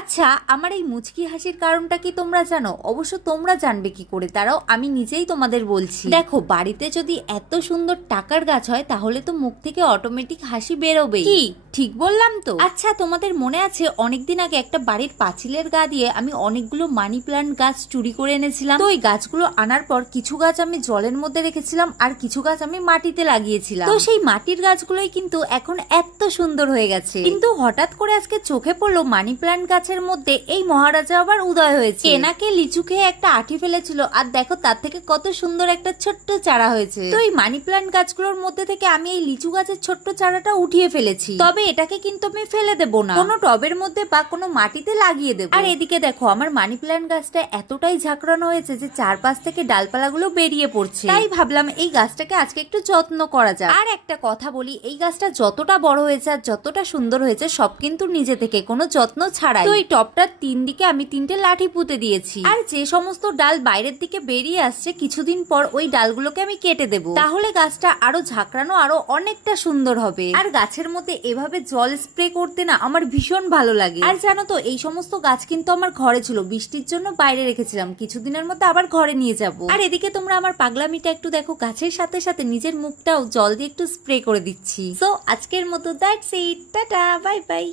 আচ্ছা, আমার এই মুচকি হাসির কারণটা কি তোমরা জানো? অবশ্য তোমরা জানবে কি করে, তারাও আমি নিজেই তোমাদের বলছি। দেখো, বাড়িতে যদি এত সুন্দর টাকার গাছ হয় তাহলে তো মুখ থেকে অটোমেটিক হাসি বেরোবেই। কি ঠিক বললাম তো? আচ্ছা, তোমাদের মনে আছে অনেকদিন আগে একটা বাড়ির পাঁচিলের গা দিয়ে আমি অনেকগুলো মানি প্ল্যান্ট গাছ চুরি করে এনেছিলাম। তো ওই গাছগুলো আনার পর কিছু গাছ আমি জলের মধ্যে রেখেছিলাম আর কিছু গাছ আমি মাটিতে লাগিয়েছিলাম। তো সেই মাটির গাছগুলোই কিন্তু এখন এত সুন্দর হয়ে গেছে। কিন্তু হঠাৎ করে আজকে চোখে পড়লো মানি প্ল্যান্ট গাছের মধ্যে এই মহারাজা আবার উদয় হয়েছে। কেনাকে লিচু খেয়ে একটা আঠি ফেলেছিল, আর দেখো তার থেকে কত সুন্দর একটা ছোট্ট চারা হয়েছে। তো এই মানি প্ল্যান্ট গাছগুলোর মধ্যে থেকে আমি এই লিচু গাছের ছোট্ট চারাটা উঠিয়ে ফেলেছি। তবে এটাকে কিন্তু আমি ফেলে দেবো না, কোনো টবের মধ্যে বা কোনো মাটিতে লাগিয়ে দেবো। আর এদিকে দেখো, আমার মানি প্ল্যান্ট গাছটা এতটাই ঝাঁকড়ানো হয়েছে যে চারপাশ থেকে ডালপালাগুলো বেরিয়ে পড়ছে। তাই ভাবলাম এই গাছটাকে আজকে একটু যত্ন করা যাক। আর একটা কথা বলি, এই গাছটা যতটা বড় হয়েছে আর যতটা সুন্দর হয়েছে সব কিন্তু নিজে থেকে, কোনো যত্ন ছাড়াই। তো এই টবটার তিন দিকে আমি তিনটে লাঠি পুঁতে দিয়েছি। আর যে সমস্ত ডাল বাইরের দিকে বেরিয়ে আসছে কিছুদিন পর ওই ডালগুলোকে আমি কেটে দেবো, তাহলে গাছটা আরো ঝাঁকড়ানো আরো অনেকটা সুন্দর হবে। আর গাছের মধ্যে এভাবে জল স্প্রে করতে না আমার ভীষণ ভালো লাগে। আর জানো তো, এই সমস্ত গাছ কিন্তু আমার ঘরে ছিল, বৃষ্টির জন্য বাইরে রেখেছিলাম, কিছুদিনের মধ্যে আবার ঘরে নিয়ে যাব। আর এদিকে তোমরা আমার পাগলামিটা একটু দেখো, গাছের সাথে সাথে নিজের মুখটাও জল দিয়ে একটু স্প্রে করে দিচ্ছি। সো আজকের মতো that's it, tata, bye bye.